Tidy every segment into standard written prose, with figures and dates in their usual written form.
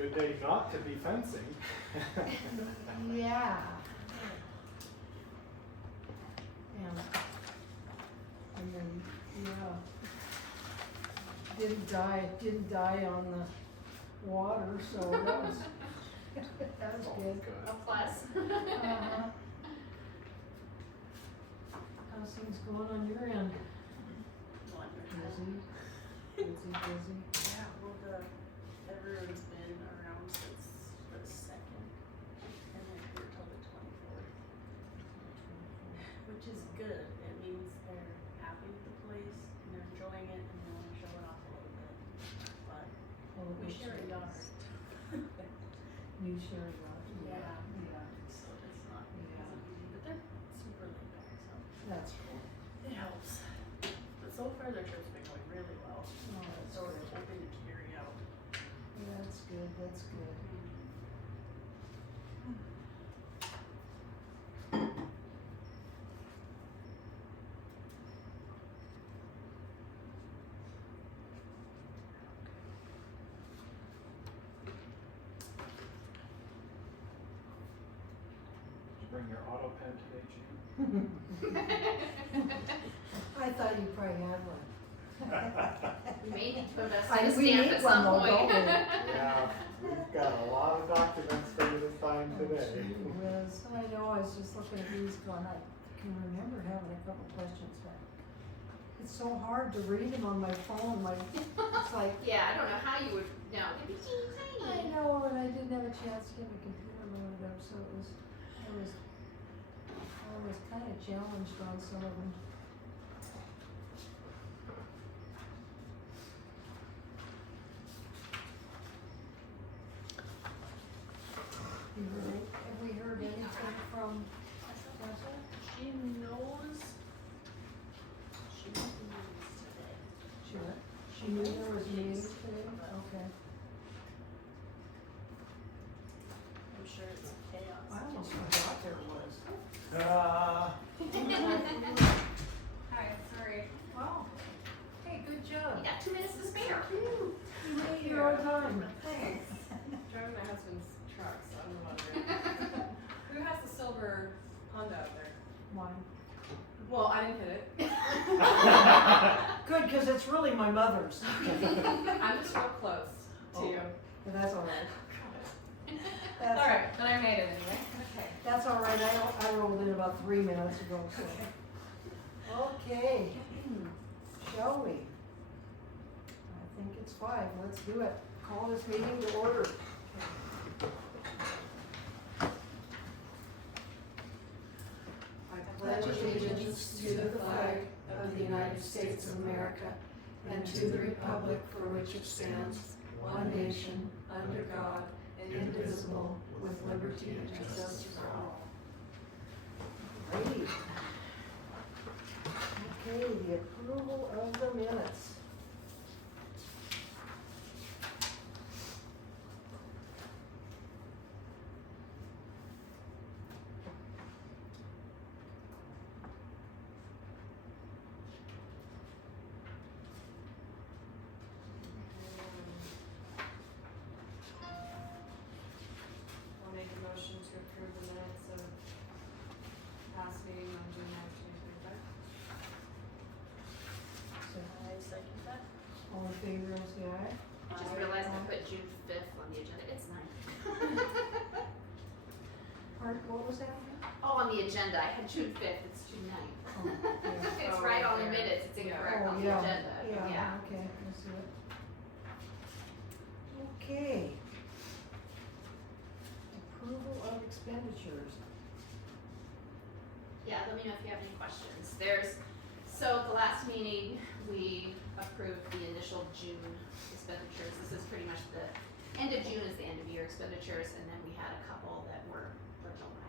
Good day not to be fencing. Yeah. And then, yeah. Didn't die on the water, so that was, that was good. A plus. How's things going on your end? Busy? Yeah, well, everyone's been around since the 2nd, and they're here till the 24th, which is good. It means they're happy with the place, and they're enjoying it, and they wanna show it off a little bit. But we share a yard. You share a lot. Yeah. Yeah. So it's not Yeah. easy, but they're super laid back, so That's cool. it helps. But so far, their trip's been going really well. Oh, that's So we're good. hoping to carry out. That's good, that's good. Did you bring your auto pen today, Jean? I thought you probably had one. We may need to invest I- in a we stamp need at one some though, point. don't we? Yeah, we've got a lot of documents for you to sign today. Gee whiz. I know, I was just looking at these going, I can remember having a couple questions, but it's so hard to read them on my phone, like, it's like, Yeah, I don't know how you would, no, it'd be teeny I tiny. know, and I didn't have a chance to get my computer loaded up, so I was kind of challenged on some of them. Have we heard anything from Tessa? She knows. She went to meetings today. Sure. She knew there was meetings today? Okay. I'm sure it's chaos. I almost forgot there was. Hi, sorry. Wow. Hey, good job. You got 2 minutes to spare. You made your own time. Thanks. Driving my husband's truck, so I'm the moderator. Who has the silver Honda out there? Mine. Well, I didn't hit it. Good, because it's really my mother's. I'm just real close to you. But that's all right. That's Alright, then I made it anyway. Okay. That's all right. I rolled in about 3 minutes ago, so. Okay. Shall we? I think it's 5. Let's do it. Call this meeting to order. I pledge allegiance to the flag of the United States of America and to the republic for which it stands, one nation, under God, indivisible, with liberty and justice for all. Great. Okay, the approval of the minutes. I'll make a motion to approve the minutes of past meeting on June 9th, 2025. So, I second that. all in favor, say aye. I just realized I put June 5th on the agenda. It's 9th. Pardon, what was that? Oh, on the agenda, I had June 5th, it's June 9th. Oh, yeah. It's Oh, right on the there. minutes, it's incorrect Oh, on the yeah. agenda. Yeah, okay, I see it. Okay. Approval of expenditures. Yeah, let me know if you have any questions. So at the last meeting, we approved the initial June expenditures. This is pretty much the end of June is the end of year expenditures, and then we had a couple that were for July.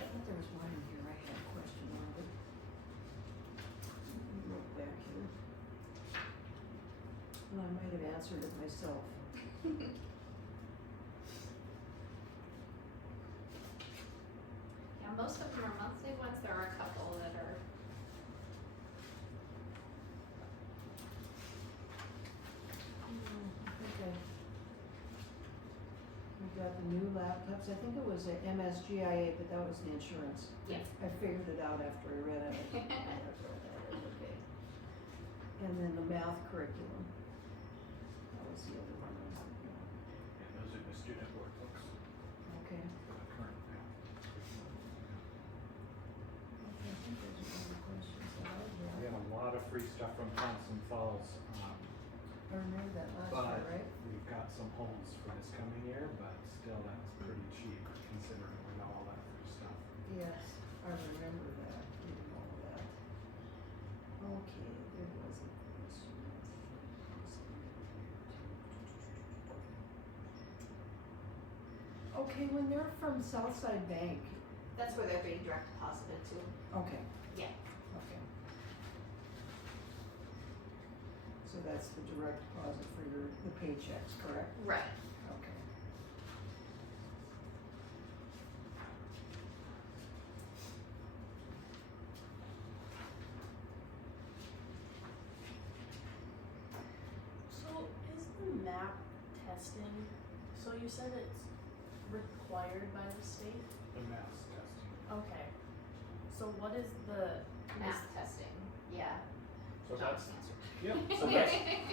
I thought there was one in here, I had a question on it. Let me look back here. Well, I might have answered it myself. Yeah, most of them are monthly ones. There are a couple that are. I think I got the new laptops, I think it was a MSGIA, but that was the insurance. Yeah. I figured it out after I read it. Okay. And then the math curriculum. That was the other one I was thinking of. And those are the student workbooks Okay. for the current now. Okay, I think those are all the questions that I We had. had a lot of free stuff from Thompson Falls, I remember that last but year, right? we've got some holes for this coming year, but still that's pretty cheap considering we got all that free stuff. Yes, I remember that, reading all of that. Okay, there was a question. Okay, when they're from Southside Bank, That's where they're being direct deposited to. okay. Yeah. Okay. So that's the direct deposit for the paychecks, correct? Right. Okay. So is the map testing, so you said it's required by the state? The mass testing. Okay. So what is the Math testing, yeah. So John's that's, answer. yeah, so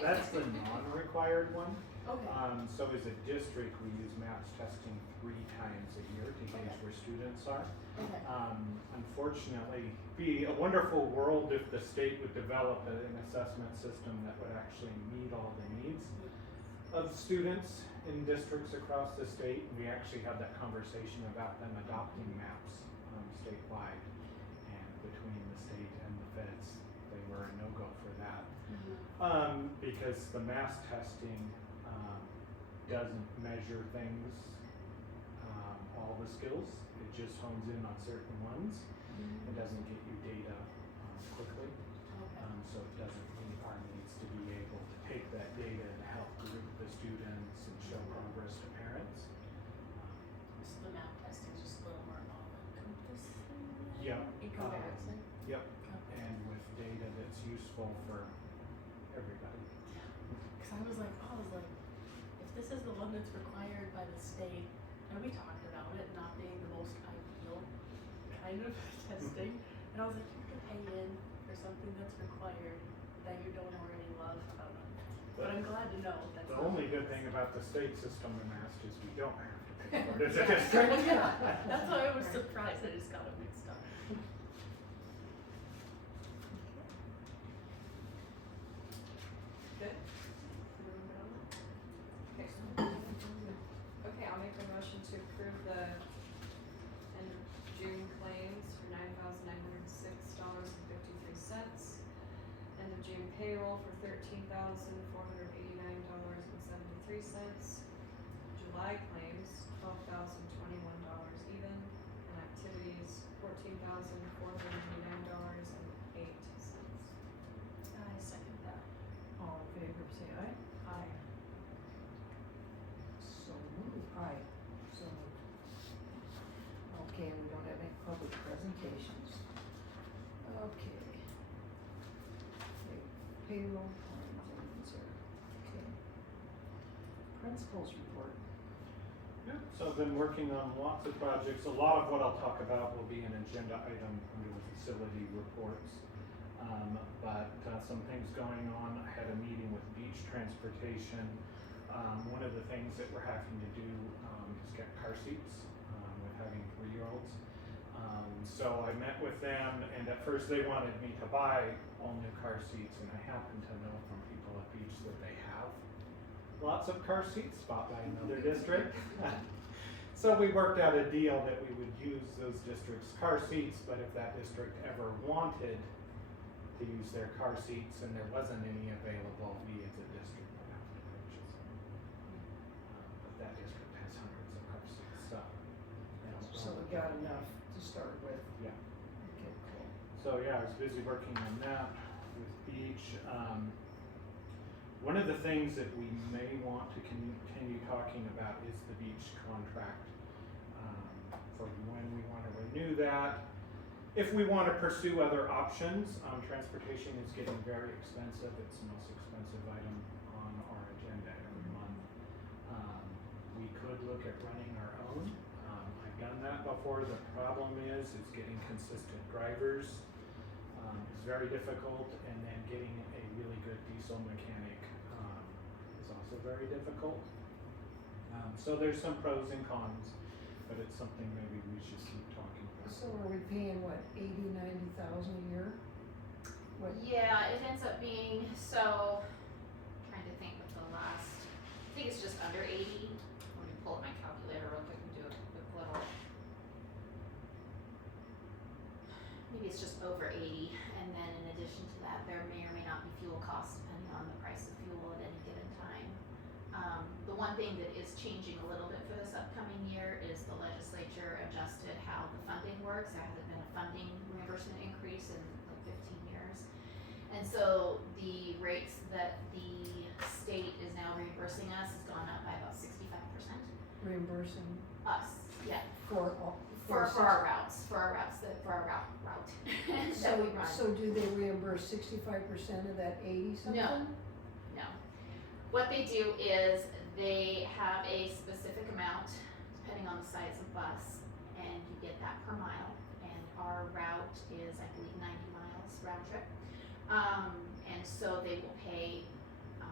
that's the non-required one. Okay. So as a district, we use maps testing 3 times a year to gauge Okay. where students are. Okay. Unfortunately, be a wonderful world if the state would develop an assessment system that would actually meet all the needs of students in districts across the state. We actually had that conversation about them adopting maps statewide, and between the state and the feds, they were a no-go for that. Because the mass testing doesn't measure things, all the skills. It just hones in on certain ones. It doesn't get you data quickly. Okay. So it doesn't meet our needs to be able to take that data and help group the students and show progress to parents. So the map testing is just a little more all-encompassing? Yeah. In comparison? Yep, Okay. and with data that's useful for everybody. Cause I was like, if this is the one that's required by the state, and we talked about it not being the most ideal kind of testing, and I was like, you could pay in for something that's required that you don't already love. I don't know. But I'm glad to know that's The not- only good thing about the state system in Mass is we don't have to pay for it as a district. That's why I was surprised. I just got it mixed up. Good? Everyone good on that? Okay, I'll make a motion to approve the end of June claims for $9,906.53. End of June payroll for $13,489.73. July claims, $12,021 even, and activities, $14,489.08. I second that. All in favor, say aye. Aye. So moved. Aye. So moved. Okay, and we don't have any public presentations. Okay. Payroll claims and insert. Okay. Principals report. Yeah, so I've been working on lots of projects. A lot of what I'll talk about will be an agenda item under the facility reports. But some things going on. I had a meeting with beach transportation. One of the things that we're having to do is get car seats with having 3-year-olds. So I met with them, and at first they wanted me to buy all new car seats, and I happen to know from people at beach that they have lots of car seats bought by another district. So we worked out a deal that we would use those districts' car seats, but if that district ever wanted to use their car seats and there wasn't any available, we as a district would have to purchase them. But that district has hundreds of car seats, so. I don't So know. we got enough to start with. Yeah. Okay, cool. So yeah, I was busy working on that with beach. One of the things that we may want to continue talking about is the beach contract, for when we want to renew that. If we want to pursue other options, transportation is getting very expensive. It's the most expensive item on our agenda every month. We could look at running before, the problem is getting consistent drivers. Is very difficult, and then getting a really good diesel mechanic is also very difficult. So there's some pros and cons, but it's something maybe we should keep talking about. So are we paying what, 80,000-90,000 a year? What, Yeah, it ends up being, so, trying to think what the last, I think it's just under 80. Let me pull up my calculator real quick and do a quick little. Maybe it's just over 80, and then in addition to that, there may or may not be fuel costs depending on the price of fuel at any given time. The one thing that is changing a little bit for this upcoming year is the legislature adjusted how the funding works. There hasn't been a funding reimbursement increase in like 15 years. And so the rates that the state is now reimbursing us has gone up by about 65%. reimbursing Us, yeah, for all? for our routes, for our route that we run. So do they reimburse 65% of that 80 something? No. What they do is they have a specific amount, depending on the size of bus, and you get that per mile. And our route is, I believe, 90 miles round trip. And so they will pay, I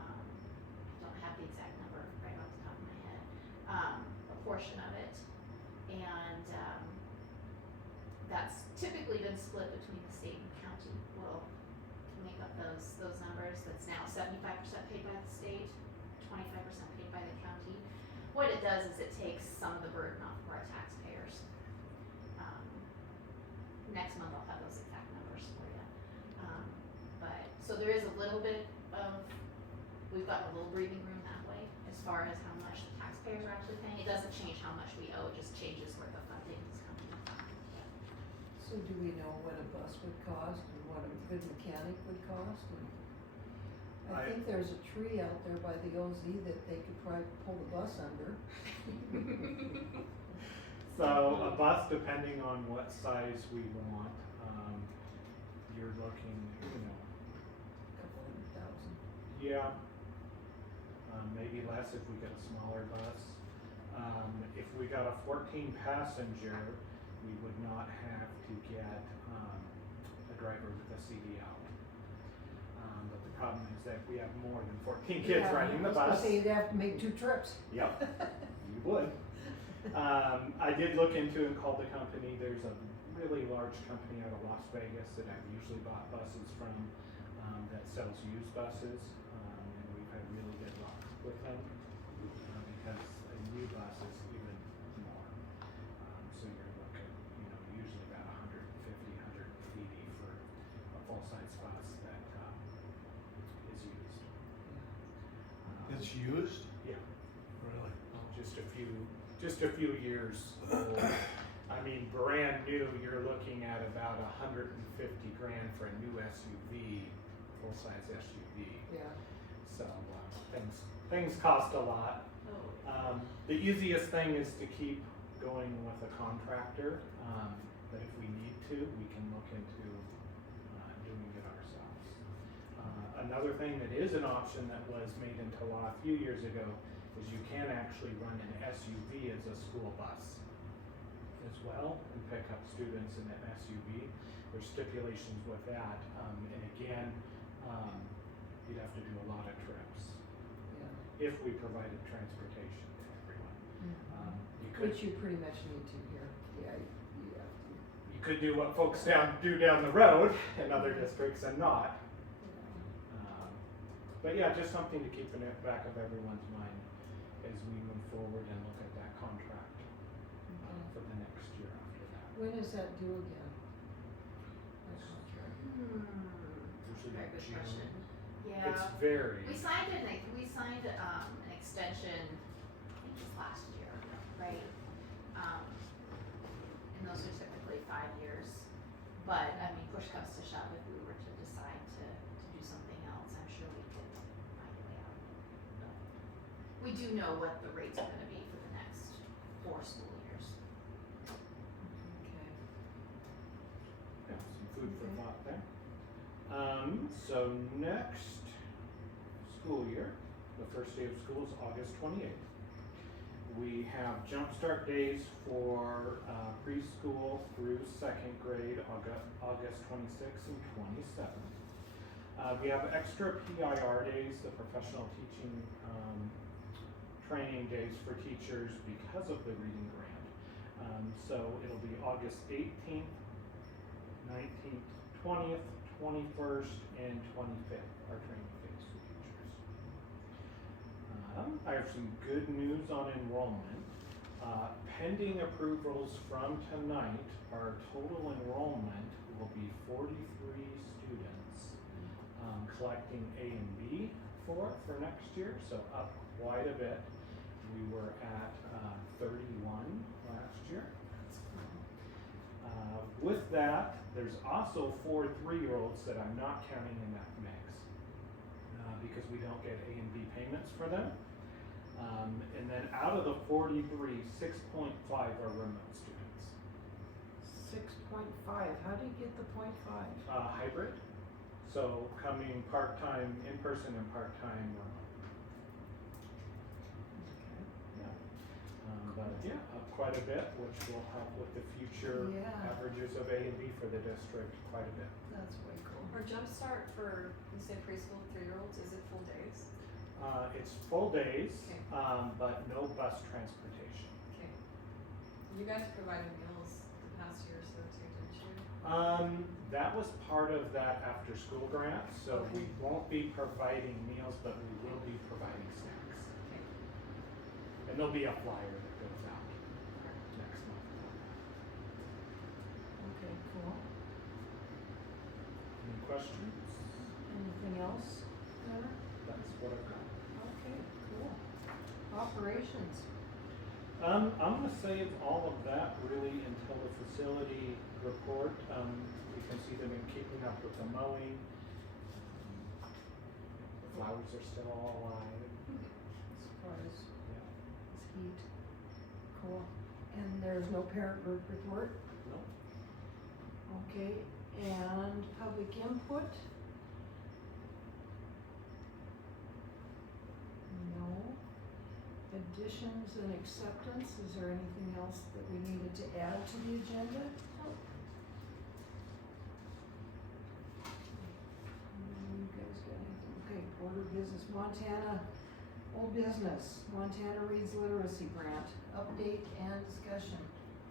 don't have the exact number right off the top of my head, a portion of it. And that's typically been split between the state and county. Will make up those numbers. That's now 75% paid by the state, 25% paid by the county. What it does is it takes some of the burden off of our taxpayers. Next month I'll have those exact numbers for you. But so there is a little bit of, we've got a little breathing room that way as far as how much the taxpayers are actually paying. It doesn't change how much we owe, it just changes where the funding is coming from. So do we know what a bus would cost and what a good mechanic would cost? And I think there's a tree out there by the OZ that they could probably pull the bus under. So a bus, depending on what size we want, you're looking, Couple $100,000. yeah, maybe less if we get a smaller bus. If we got a 14 passenger, we would not have to get a driver with a CDL. But the problem is that we have more than 14 kids riding the bus. I was gonna say you'd have to make 2 trips. Yep, you would. I did look into and call the company. There's a really large company out of Las Vegas that I've usually bought buses from that sells used buses, and we've had really good luck with them because a new bus is even more. So you're looking, usually about 150, 180 for a full-size bus that is used. It's used? Yeah. Really? Just a few years old. I mean, brand new, you're looking at about $150,000 for a new SUV, full-size SUV. Yeah. So things cost a lot. The easiest thing is to keep going with a contractor, but if we need to, we can look into doing it ourselves. Another thing that is an option that was made into law a few years ago is you can actually run an SUV as a school bus as well and pick up students in an SUV. There's stipulations with that, and again, you'd have to do a lot of trips Yeah. if we provided transportation to everyone. Which you pretty much need to here. Yeah, you have to. You could do what folks do down the road in other districts and not. Yeah. But yeah, just something to keep in the back of everyone's mind as we move forward and look at that contract for the next year after that. When is that due again? That contract? Usually Very good June. question. Yeah. It's very. We signed an extension, I think it was last year, right? And those are typically 5 years. But, I mean, push comes to shove, if we were to decide to do something else, I'm sure we could find a way out. But we do know what the rates are gonna be for the next 4 school years. Okay. Yeah, some food for Okay. thought there. So next school year, the first day of school is August 28th. We have jumpstart days for preschool through second grade, August 26th and 27th. We have extra PIR days, the professional teaching training days for teachers because of the reading grant. So it'll be August 18th, 19th, 20th, 21st, and 25th are training days for teachers. I have some good news on enrollment. Pending approvals from tonight, our total enrollment will be 43 students, collecting A and B for next year, so up quite a bit. We were at 31 last year. With that, there's also 4 3-year-olds that I'm not counting in that mix because we don't get A and B payments for them. And then out of the 43, 6.5 are remote students. 6.5, how do you get the 0.5? Hybrid, so coming part-time in person and part-time remote. But yeah, up quite a bit, which will help with the future Yeah. averages of A and B for the district quite a bit. That's way cool. Or jumpstart for, you say preschool 3-year-olds, is it full days? It's full days, Okay. but no bus transportation. Okay. You guys provided meals the past year or so too, didn't you? That was part of that after-school grant, so we Okay. won't be providing meals, but we will be providing snacks. Okay. And there'll be a flyer that goes out next month. Okay, cool. Any questions? Anything else, Heather? That's what I've got. Okay, cool. Operations. I'm gonna save all of that really until the facility report. You can see them in keeping up with the mowing. The flowers are still all alive. Surprise, Yeah. it's heat. Cool. And there's no parent group report? No. Okay, and public input? No. Additions and acceptance, is there anything else that we needed to add to the agenda? You guys got anything? Okay, Board of Business, Montana, old business, Montana Reads Literacy Grant, update and discussion.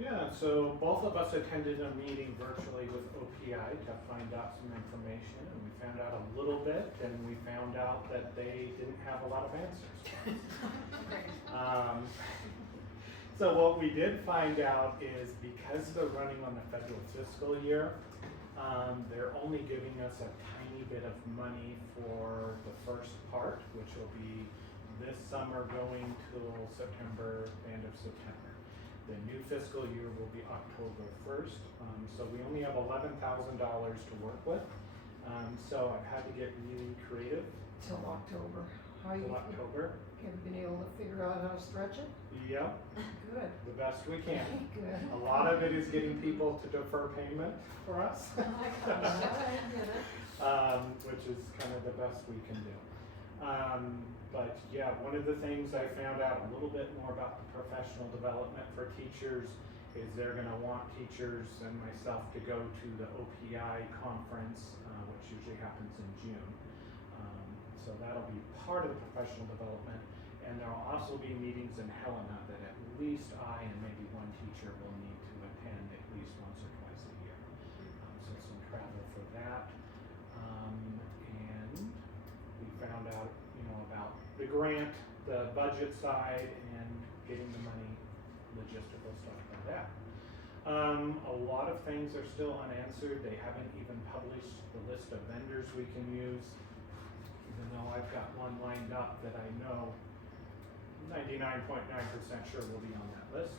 Yeah, so both of us attended a meeting virtually with OPI to find out some information, and we found out a little bit, and we found out that they didn't have a lot of answers. So what we did find out is because they're running on the federal fiscal year, they're only giving us a tiny bit of money for the first part, which will be this summer going till September, end of September. The new fiscal year will be October 1st, so we only have $11,000 to work with. So I've had to get really creative Till October. How you till October. have been able to figure out how to stretch it? Yep, Good. the best we can. Good. A lot of it is getting people to defer payment for us, I get it. which is kind of the best we can do. But yeah, one of the things I found out a little bit more about the professional development for teachers is they're gonna want teachers and myself to go to the OPI conference, which usually happens in June. So that'll be part of the professional development, and there'll also be meetings in Helena that at least I and maybe one teacher will need to attend at least once or twice a year. So some travel for that. And we found out, about the grant, the budget side, and getting the money, logistical stuff like that. A lot of things are still unanswered. They haven't even published the list of vendors we can use, even though I've got one lined up that I know 99.9% sure will be on that list.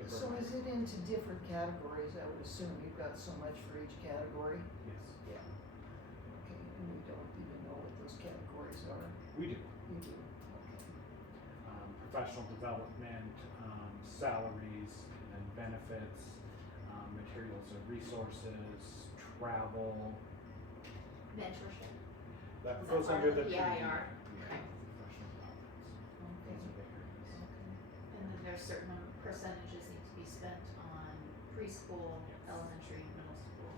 to So provide- is it into different categories? I would assume you've got so much for each category? Yes, Yeah. Okay, and we don't even know what those categories are? we do. You do, okay. Professional development, salaries and benefits, materials and resources, travel. Mentorship. That Is that goes part under of the the PIR. PIR? Yeah, Okay. professional developments. Okay. Those are the areas. Okay. preschool, elementary, middle school.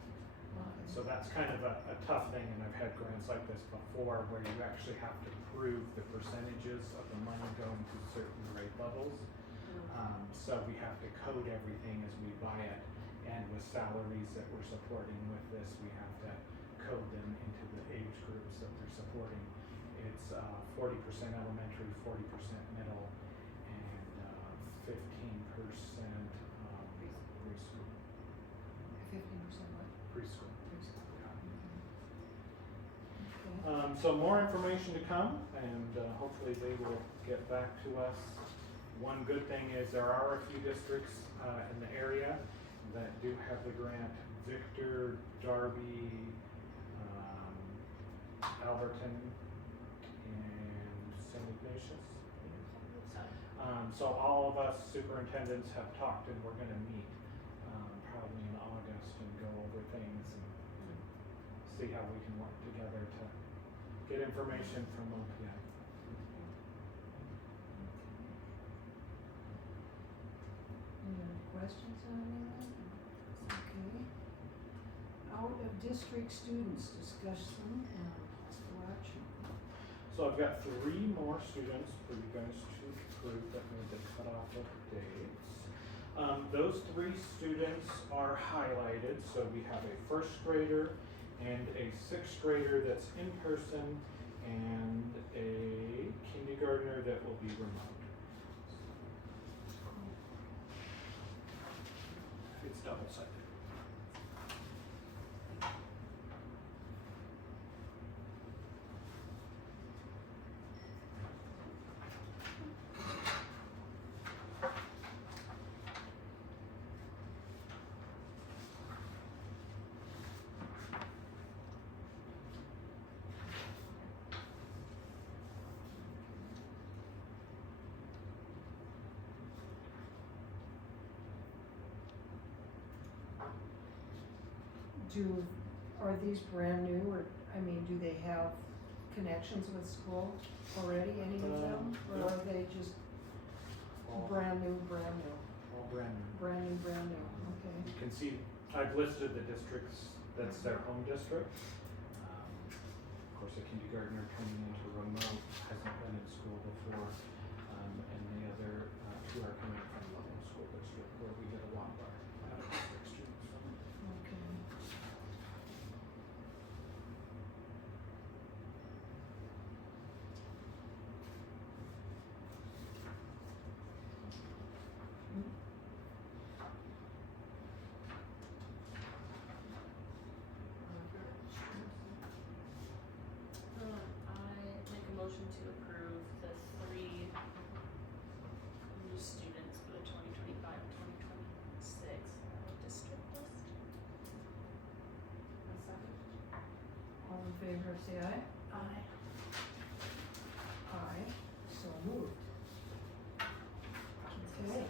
So that's kind of a tough thing, and I've had grants like this before where you actually have to prove the percentages of the money going to certain grade levels. So we have to code everything as we buy it, and with salaries that we're supporting with this, we have to code them into the age groups that they're supporting. It's 40% elementary, 40% middle, and 15% preschool. 15% what? Preschool. Okay. So more information to come, and hopefully they will get back to us. One good thing is there are a few districts in the area that do have the grant. Victor, Darby, Alberton, and St. Ignatius. So all of us superintendents have talked, and we're gonna meet probably in August and go over things and see how we can work together to get information from OPM. Any other questions on any of that? Okay. Out of district students, discuss them and possible action. So I've got 3 more students for you guys to approve that made the cutoff of dates. Those 3 students are highlighted, so we have a 1st grader and a 6th grader that's in person and a kindergartner that will be remote. It's double-sided. Are these brand new, or, I mean, do they have connections with school already, any of them? no. Or are they just All brand new, all brand new. brand new, okay. You can see, I've listed the districts, that's their home district. Of course, a kindergartner coming into remote hasn't been in school before, and the other 2 are coming from the home school district where we get a lot of our out-of-district students from. Okay. I make a motion to approve the 3 new students for the 2025-2026 district list. All in favor, say aye. Aye. Aye, so moved. Okay.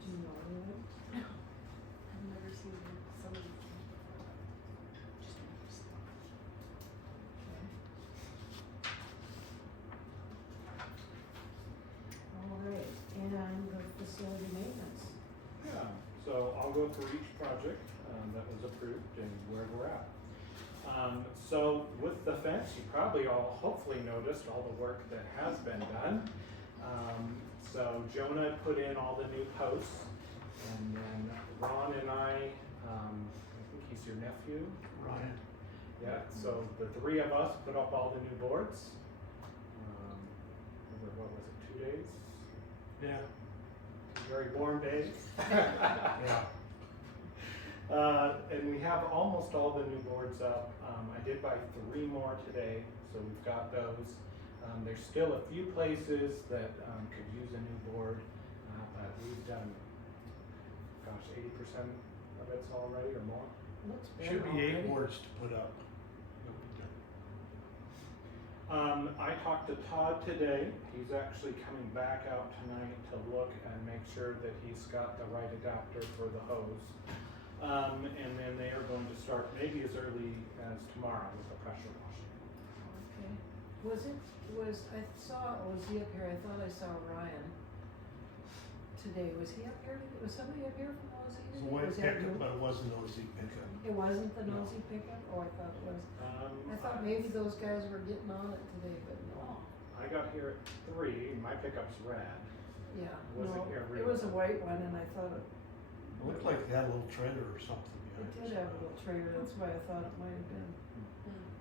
Do you know anyone? I've never seen some of these things before. Just interesting. Okay. All right, and the facility maintenance. Yeah, so I'll go through each project that was approved and where we're at. So with the fence, you probably all hopefully noticed all the work that has been done. So Jonah put in all the new posts, and then Ron and I think he's your nephew. Ryan. Yeah, so the 3 of us put up all the new boards. Over, what was it, 2 days? Yeah. Very warm days. Yeah. And we have almost all the new boards up. I did buy 3 more today, so we've got those. There's still a few places that could use a new board, but we've done, gosh, 80% of it's already or more. Looks better Should be 8 already. boards to put up. I talked to Todd today. He's actually coming back out tonight to look and make sure that he's got the right adapter for the hose. And then they are going to start maybe as early as tomorrow with the pressure washing. Okay. I saw Ozzy up here, I thought I saw Ryan today, was he up here, was somebody up here from Nosy It's today? a white Was that pickup, you? but it wasn't Nosy pickup. It wasn't the No. Nosy pickup? Oh, I thought it was. I thought I- maybe those guys were getting on it today, but no. I got here at 3, my pickup's red. Yeah, Wasn't no, here it was a really. white one and I thought it, It looked like it had a little trailer or something it behind it. did have a little trailer, that's why I thought it might have been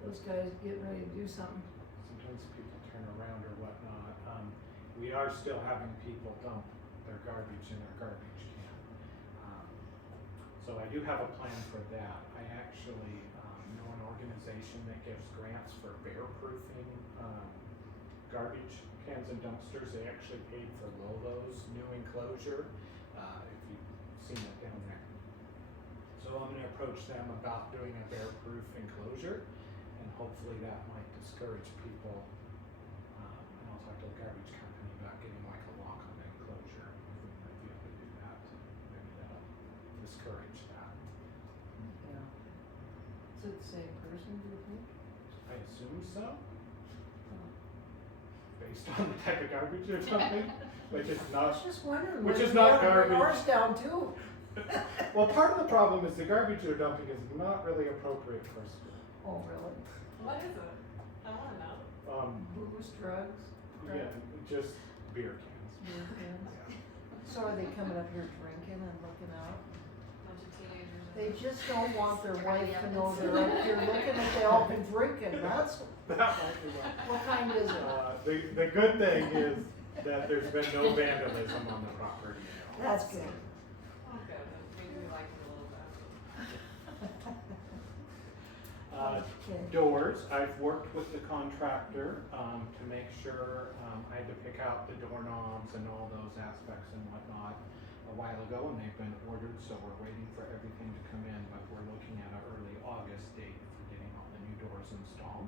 those guys getting ready to do something. Sometimes people turn around or whatnot. We are still having people dump their garbage in our garbage can. So I do have a plan for that. I actually know an organization that gives grants for bear-proofing garbage cans and dumpsters. They actually paid for Lolo's new enclosure, if you've seen it down there. So I'm gonna approach them about doing a bear-proof enclosure, and hopefully that might discourage people. And I'll talk to the garbage company about getting like a lock on the enclosure, if we might be able to do that. Maybe that'll discourage that. Yeah. Is it the same person, do you think? I assume so, Oh. based on the type of garbage you're dumping, which is I not. was just wondering. Which when is we not ought to bring garbage. ours down too. Well, part of the problem is the garbage you're dumping is not really appropriate for school. Oh, really? What is it? I wanna know. Booze, drugs, Yeah, just beer cans. beer cans. Yeah. So are they coming up here drinking and looking out? Bunch of teenagers. They just don't want their wife to know they're up here looking if they all been drinking, that's, That might be one. what kind is it? The good thing is that there's been no vandalism on the property. That's good. Oh, good, that made me like it a little bit. Okay. Doors, I've worked with the contractor, to make sure, I had to pick out the doorknobs and all those aspects and whatnot a while ago, and they've been ordered, so we're waiting for everything to come in, but we're looking at an early August date for getting all the new doors installed.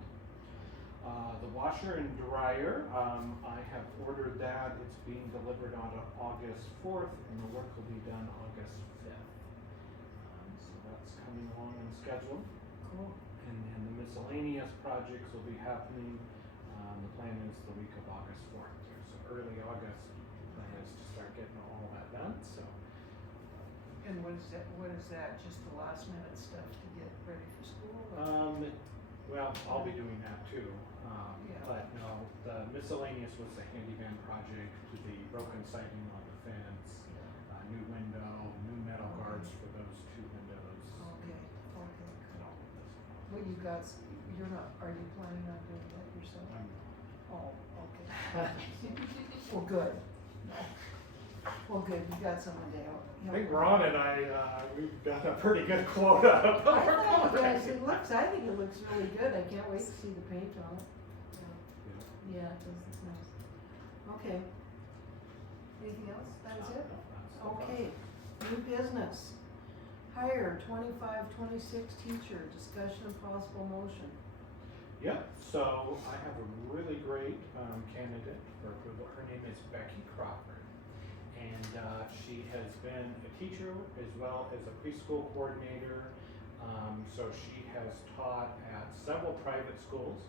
The washer and dryer, I have ordered that, it's being delivered on August 4th, and the work will be done August 5th. So that's coming along on schedule. Cool. And then the miscellaneous projects will be happening, the plan is the week of August 4th. So early August, plan is to start getting all that done, so. And what is that, just the last minute stuff to get ready for school? Well, I'll be doing that too. Yeah. But no, the miscellaneous was the handyman project, the broken siding on the fence, new window, new metal guards for those 2 windows. Okay, okay. And all of this. Well, you got, you're not, are you planning on doing that yourself? Oh, okay. Well, good. Well, good, you got someone to help. I think Ron and I, we've got a pretty good quota. I thought it was, I think it looks really good, I can't wait to see the paint on it. Yeah, it does look nice. Okay. Anything else? That is it? Okay, new business. Hire 25-26 teacher, discussion and possible motion. Yep, so I have a really great candidate for approval. Her name is Becky Crawford. And she has been a teacher as well as a preschool coordinator. So she has taught at several private schools,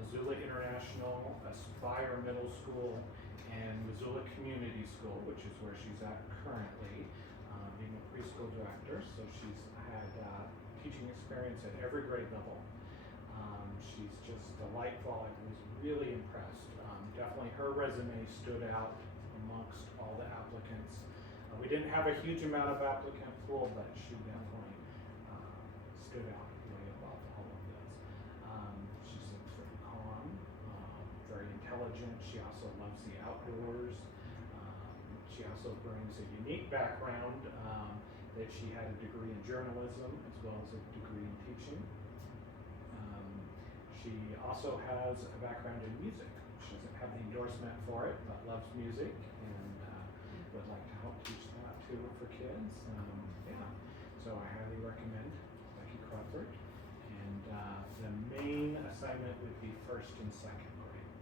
Missoula International, Aspire Middle School, and Missoula Community School, which is where she's at currently, being a preschool director. So she's had teaching experience at every grade level. She's just delightful. I was really impressed. Definitely her resume stood out amongst all the applicants. We didn't have a huge amount of applicant pool, but she definitely stood out way above all of this. She's very calm, very intelligent. She also loves the outdoors. She also brings a unique background that she had a degree in journalism as well as a degree in teaching. She also has a background in music. She doesn't have the endorsement for it, but loves music and would like to help teach that too for kids. Yeah, so I highly recommend Becky Crawford. And the main assignment would be 1st and 2nd grade.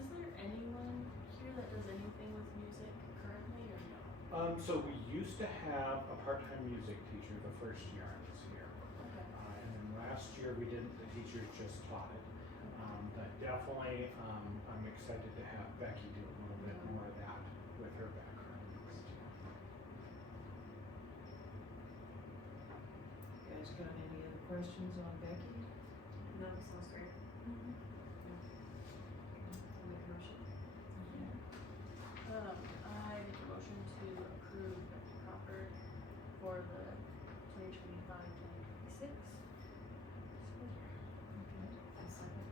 Is there anyone here that does anything with music currently or no? So we used to have a part-time music teacher the first year I was here. Okay. And then last year we didn't, the teachers just taught it. But definitely, I'm excited to have Becky do a little bit more of that with her background next year. You guys got any other questions on Becky? No, sounds great. I'll make a motion. I make a motion to approve Becky Crawford for the 2025-2026 school year. Okay. I'll second.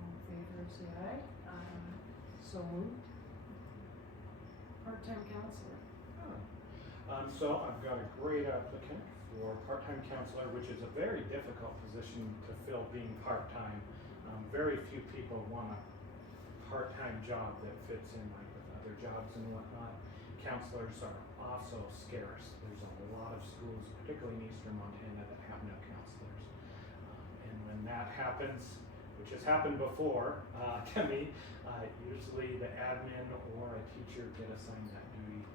All in favor, say aye. So moved. Part-time counselor. So I've got a great applicant for part-time counselor, which is a very difficult position to fill being part-time. Very few people want a part-time job that fits in like with other jobs and whatnot. Counselors are also scarce. There's a lot of schools, particularly in eastern Montana, that have no counselors. And when that happens, which has happened before to me, usually the admin or a teacher get assigned that duty,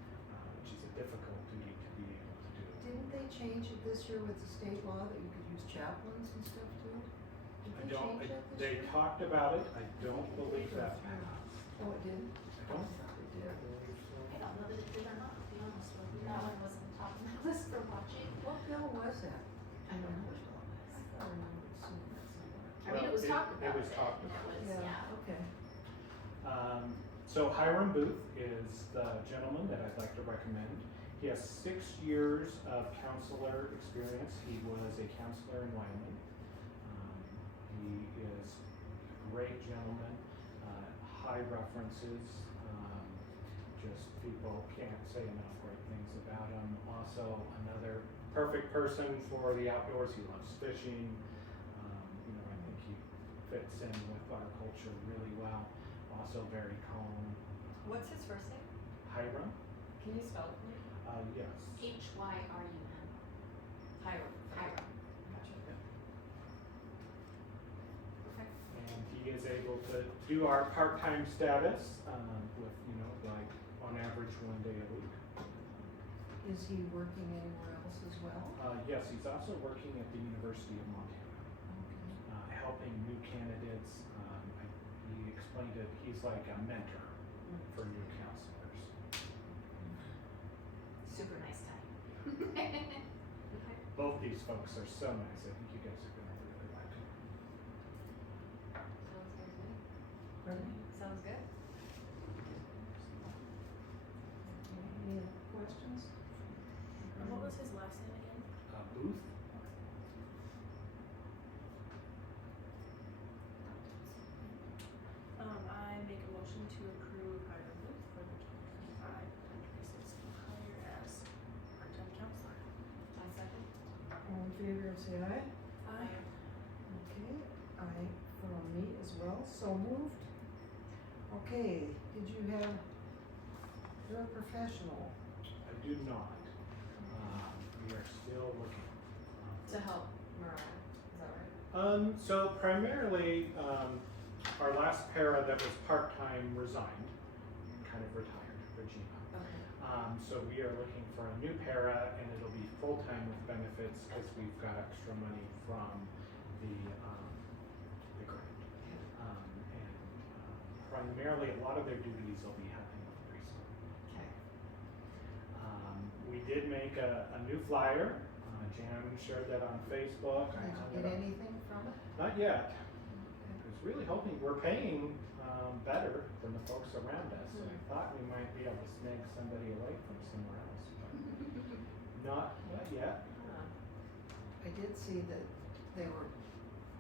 which is a difficult duty to be able to do. Didn't they change it this year with the state law that you could use chaplains and stuff too? Did I they don't, change that this they year? talked about it, I don't believe that passed. Oh, it didn't? I don't It did. believe so. I don't know that it did or not, to be honest with you. That one wasn't top of my list for watching. What bill was that? I don't know which one it was. I remember seeing that somewhere. I mean, it was Well, talked it about. was talked and about. it was, yeah. Okay. So Hiram Booth is the gentleman that I'd like to recommend. He has 6 years of counselor experience. He was a counselor in Wyoming. He is a great gentleman, high references. Just people can't say enough great things about him. Also, another perfect person for the outdoors. He loves fishing. I think he fits in with our culture really well. Also very calm. What's his first name? Hiram? Can you spell it for me? Yes. Hyrun. Hiram. Hiram. Gotcha. Okay. And he is able to do our part-time status with, like on average 1 day a week. Is he working anywhere else as well? Yes, he's also working at the University of Montana, Okay. helping new candidates. He explained it, he's like a mentor for new counselors. Super nice guy. Okay. Both these folks are so nice. I think you guys are going to really like them. Sounds good to me. Pardon? Sounds good. Okay. Any other questions? And what was his last name again? Booth? I make a motion to approve Hiram Booth for the 2025-2026 school hire as part-time counselor. I second. All in favor, say aye. Aye. Okay, aye from me as well, so moved. Okay, did you have, you're a professional. I do not. We are still looking. To help Mariah, is that right? So primarily, our last para that was part-time resigned, kind of retired, Regina. Okay. So we are looking for a new para, and it'll be full-time with benefits because we've got extra money from the grant. And primarily, a lot of their duties will be helping with preschool. Okay. We did make a new flyer. Jan shared that on Facebook. I Did hung you it get up. anything from it? Not yet. Okay. I was really hoping, we're paying better than the folks around us. And I thought we might be able to snag somebody away from somewhere else, but not yet. I did see that they were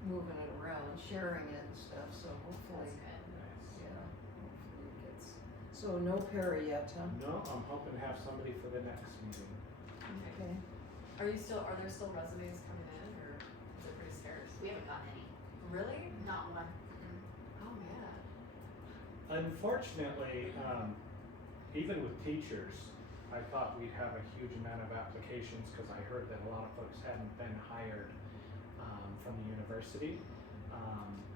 moving it around and sharing it and stuff, so hopefully, That's good. Nice. yeah, hopefully it gets, so no para yet, huh? No, I'm hoping to have somebody for the next meeting. Okay. Are there still resumes coming in, or is it pretty scarce? We haven't gotten any. Really? Not one. Oh, man. Unfortunately, even with teachers, I thought we'd have a huge amount of applications because I heard that a lot of folks hadn't been hired from the university.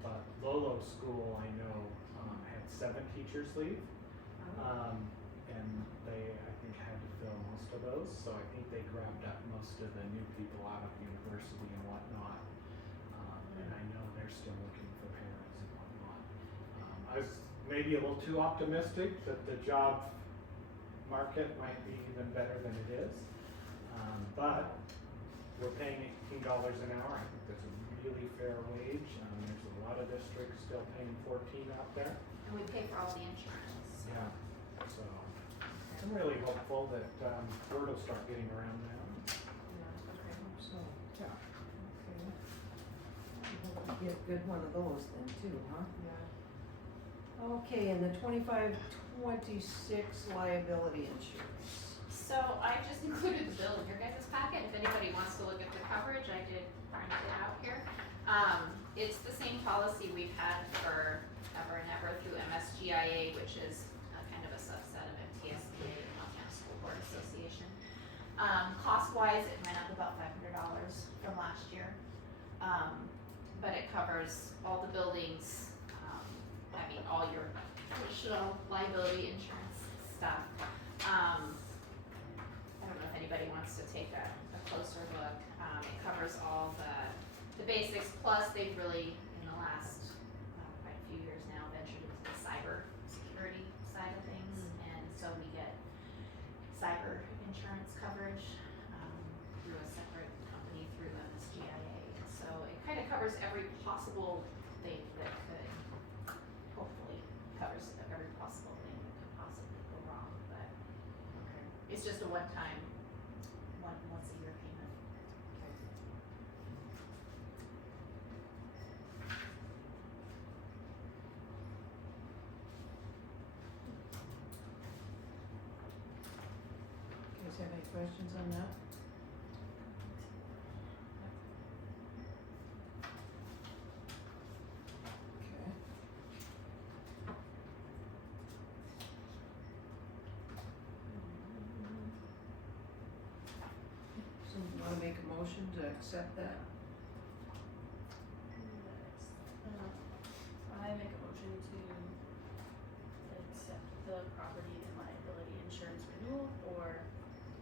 But Lolo School, I know, had 7 teachers leave. Oh. And they, I think, had to fill most of those, so I think they grabbed up most of the new people out of university and whatnot. And I know they're still looking for paras. I was maybe a little too optimistic that the job market might be even better than it is. But we're paying $18 an hour. I think that's a really fair wage. There's a lot of districts still paying 14 out there. And we pay for all the insurance. Yeah, so I'm really hopeful that word will start getting around now. So, Yeah. okay. We hope we get a good one of those then too, huh? Yeah. Okay, and the 25-26 liability insurance. So I just included the bill in your guys' packet, if anybody wants to look at the coverage, I did print it out here. It's the same policy we've had for ever and ever through MSGIA, which is a kind of a subset of MTSBA, the Montana School Board Association. Cost-wise, it went up about $500 from last year. But it covers all the buildings, all your traditional liability insurance stuff. I don't know if anybody wants to take a closer look. It covers all the basics, plus they've really, in the last quite a few years now, ventured into the cyber security side of things. And so we get cyber insurance coverage through a separate company through MSGIA. So it kind of covers every possible thing that could, hopefully covers every possible thing that could possibly go wrong. But it's just a one-time, once a year payment. You guys have any questions on that? Okay. So you wanna make a motion to accept that? I make a motion to accept the property and liability insurance renewal for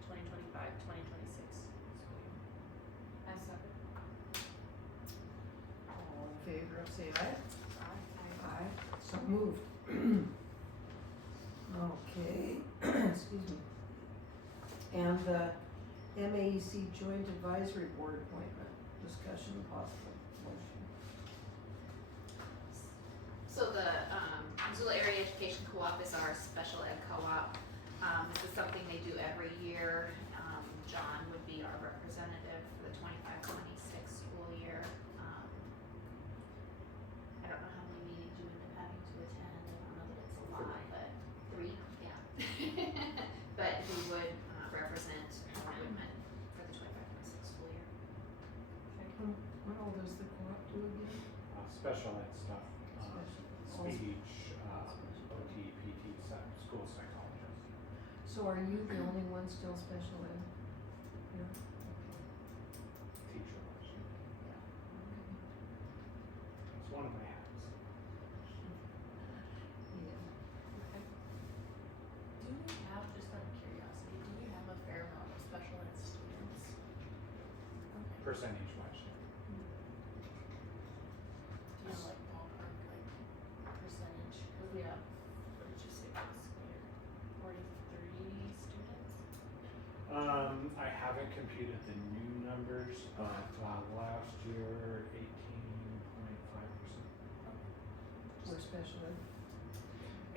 2025-2026 school year. I second. All in favor, say aye. Aye. Aye, so moved. Okay, excuse me. And the MAEC Joint Advisory Board appointment, discussion and possible motion. So the Missoula Area Education Co-op is our special ed co-op. This is something they do every year. John would be our representative for the 25-26 school year. I don't know how many meetings you end up having to attend. I don't know that it's a lot, but 3, yeah. But he would represent Woodman for the 25-26 school year. What all does the co-op do again? Special ed stuff, Special- speech, OT, PT, school psychologist. So are you the only one still special ed? Yeah. Teacher was. It's one of my hats. Yeah. Do we have, just out of curiosity, do we have a fair amount of special ed students? Okay. Percentage wise. Do you know, like ballpark, like percentage? Cause we have, what did you say for the school year? 43 students? I haven't computed the new numbers, but last year 18.5%. We're special ed.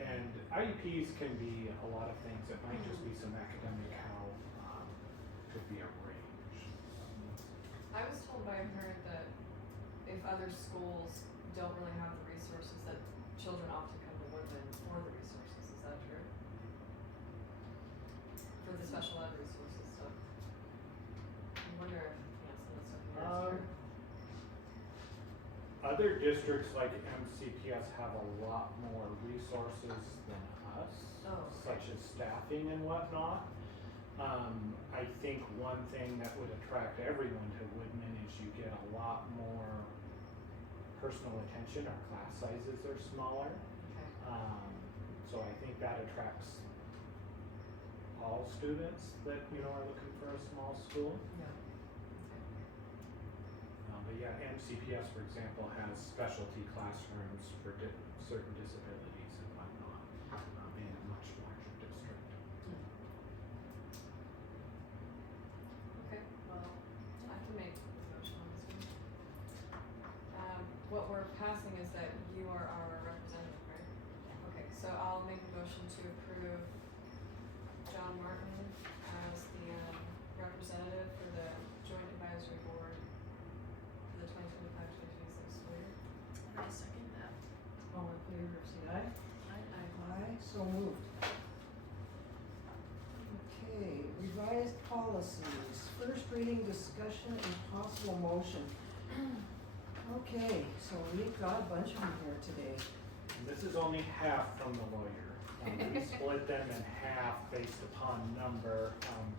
And IEPs can be a lot of things. It might just be some academic how, could be a range. I was told by a parent that if other schools don't really have the resources, that children often come to Woodman for the resources. Is that true? For the special ed resources stuff. I wonder if, some of the stuff here is true. Other districts like MCPS have a lot more resources than us, Oh, okay. such as staffing and whatnot. I think one thing that would attract everyone to Woodman is you get a lot more personal attention. Our class sizes are smaller. Okay. So I think that attracts all students that, are looking for a small school. Yeah. But yeah, CPS, for example, has specialty classrooms for certain disabilities and whatnot, in a much larger district. Okay, well, I can make the motion on this one. What we're passing is that you are our representative, right? Okay, so I'll make a motion to approve John Martin as the representative for the Joint Advisory Board for the 2025-2026 school year. And I second that. All in favor, say aye. Aye, so moved. Okay, revised policies, first reading, discussion, and possible motion. Okay, so we've got a bunch of them here today. And this is only half from the lawyer. We split them in half based upon number,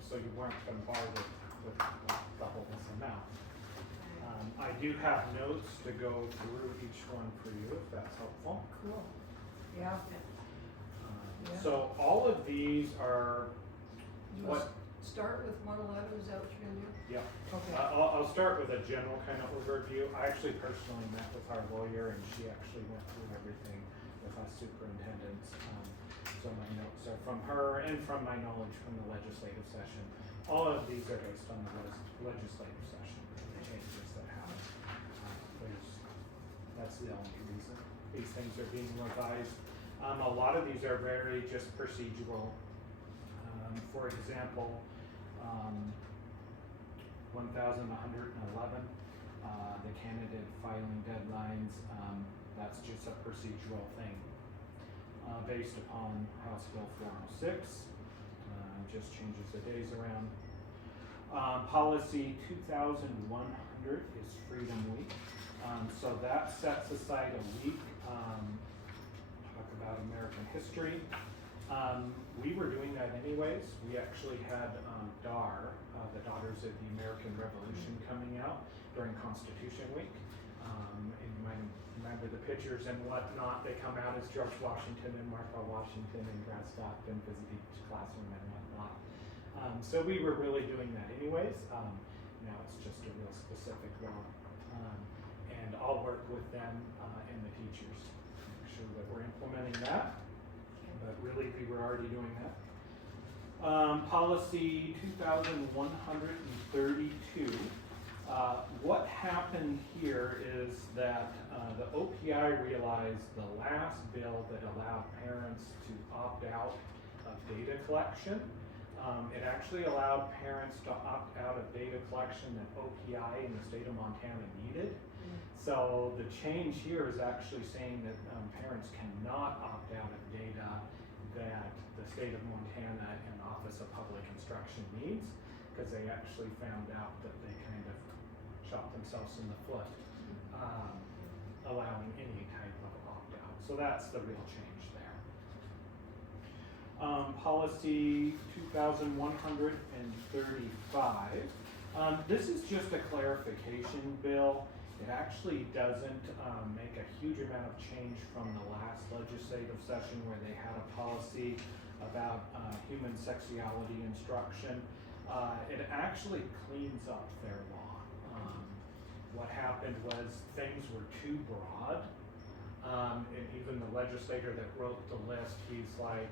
so you weren't bombarded with the whole amount. I do have notes to go through each one for you, if that's helpful. Cool. Yeah. Yeah. So all of these are You what, start with 111, is that what you're gonna do? yeah. Okay. I'll start with a general kind of overview. I actually personally met with our lawyer, and she actually went through everything with us superintendents. So my notes are from her and from my knowledge from the legislative session. All of these are based on the legislative session, the changes that happened. That's the only reason these things are being revised. A lot of these are very just procedural. For example, 1,111, the candidate filing deadlines, that's just a procedural thing. Based upon House Bill 406, just changes the days around. Policy 2100 is Freedom Week. So that sets aside a week, talk about American history. We were doing that anyways. We actually had DAR, the Daughters of the American Revolution, coming out during Constitution Week. And you might remember the pictures and whatnot. They come out as George Washington and Martha Washington and Brad Stockton visit each classroom and whatnot. So we were really doing that anyways. Now it's just a real specific law. And I'll work with them and the teachers to make sure that we're implementing that. But really, we were already doing that. Policy 2132. What happened here is that the OPI realized the last bill that allowed parents to opt out of data collection. It actually allowed parents to opt out of data collection that OPI in the state of Montana needed. So the change here is actually saying that parents cannot opt out of data that the state of Montana and Office of Public Instruction needs, because they actually found out that they kind of shot themselves in the foot, allowing any type of opt-out. So that's the real change there. Policy 2135. This is just a clarification bill. It actually doesn't make a huge amount of change from the last legislative session where they had a policy about human sexuality instruction. It actually cleans up their law. What happened was things were too broad, and even the legislator that wrote the list, he's like,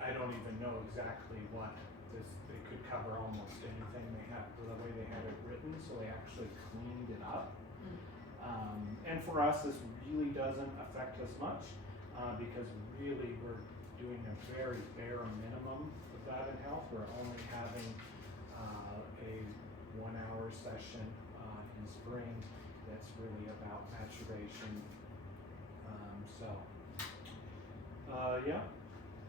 I don't even know exactly what this, they could cover almost anything they have, the way they had it written, so they actually cleaned it up. And for us, this really doesn't affect us much, because really we're doing a very bare minimum with that in health. We're only having a 1-hour session in spring that's really about maturation. Yeah.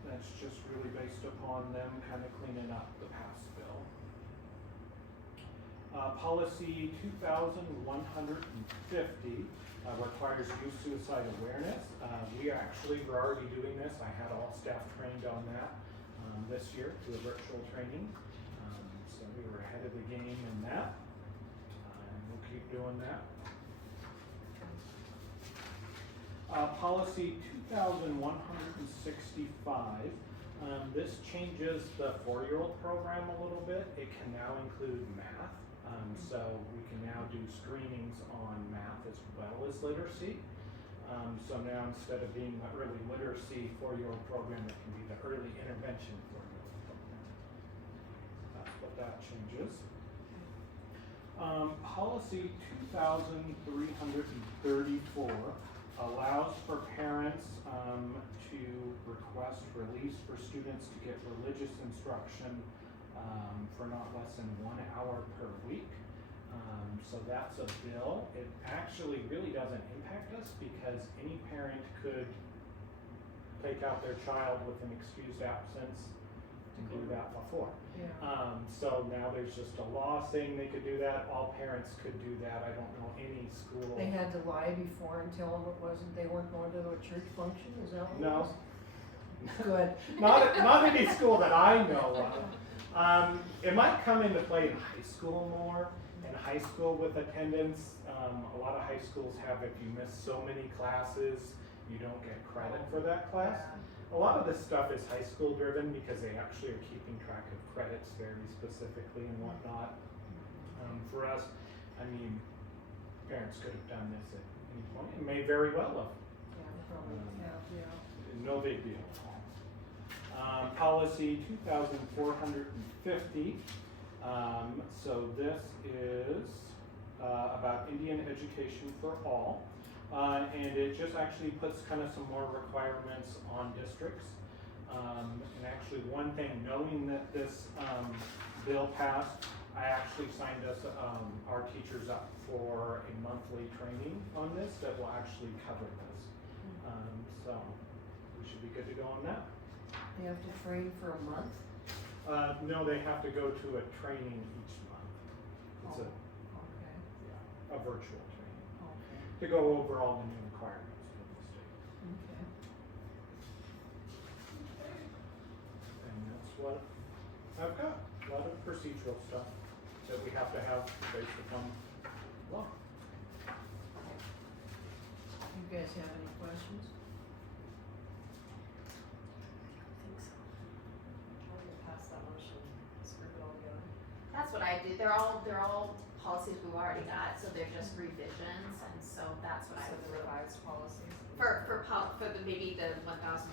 That's just really based upon them kind of cleaning up the past bill. Policy 2150 requires youth suicide awareness. We actually were already doing this. I had all staff trained on that this year through a virtual training. So we were ahead of the game in that. And we'll keep doing that. Policy 2165. This changes the 4-year-old program a little bit. It can now include math. So we can now do screenings on math as well as literacy. So now instead of being the early literacy 4-year-old program, it can be the early intervention 4-year-old program. That's what that changes. Policy 2334 allows for parents to request release for students to get religious instruction for not less than 1 hour per week. So that's a bill. It actually really doesn't impact us because any parent could take out their child with an excused absence and do that before. Yeah. So now there's just a law saying they could do that. All parents could do that. I don't know any school. They had to lie before and tell them it wasn't, they weren't going to a church function, is that what it No. was? Good. not any school that I know of. It might come into play in high school more. In high school with attendance, a lot of high schools have, if you miss so many classes, you don't get credit for that class. A lot of this stuff is high school driven because they actually are keeping track of credits very specifically and whatnot. For us, I mean, parents could have done this at any point and may very well have. Yeah, probably, yeah. No big deal. Policy 2450. So this is about Indian education for all. And it just actually puts kind of some more requirements on districts. And actually one thing, knowing that this bill passed, I actually signed us, our teachers up for a monthly training on this that will actually cover this. So we should be good to go on that. They have to train for a month? No, they have to go to a training each month. It's Okay, a virtual training okay, to go over all the new requirements for the state. okay. And that's what I've got. A lot of procedural stuff that we have to have based upon law. You guys have any questions? How do you pass that motion, screw it all together? That's what I do. They're all policies we've already got, so they're just revisions, and so that's what I So would the do. revised policies? For the maybe the 1000, 2000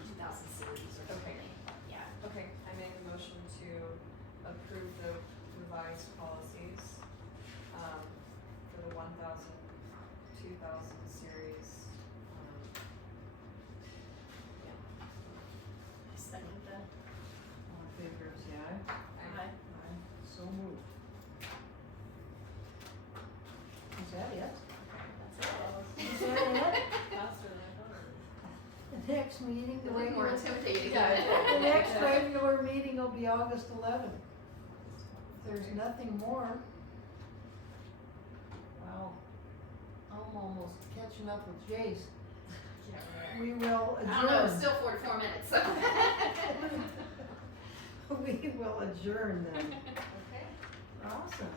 series or Okay. something. Yeah. Okay, I make a motion to approve the revised policies, for the 1000, 2000 series, Second that. All in favor, say aye. I- Aye. So moved. Is that it? Is that it? Faster than I thought it would. The next meeting, the A little more regular, intimidating. the next Yeah. regular meeting will be August 11th. If there's nothing more. Wow. I'm almost catching up with Jace. Yeah, right. We will I don't know, it's adjourn. still 44 minutes, so. We will adjourn then. Okay. Awesome.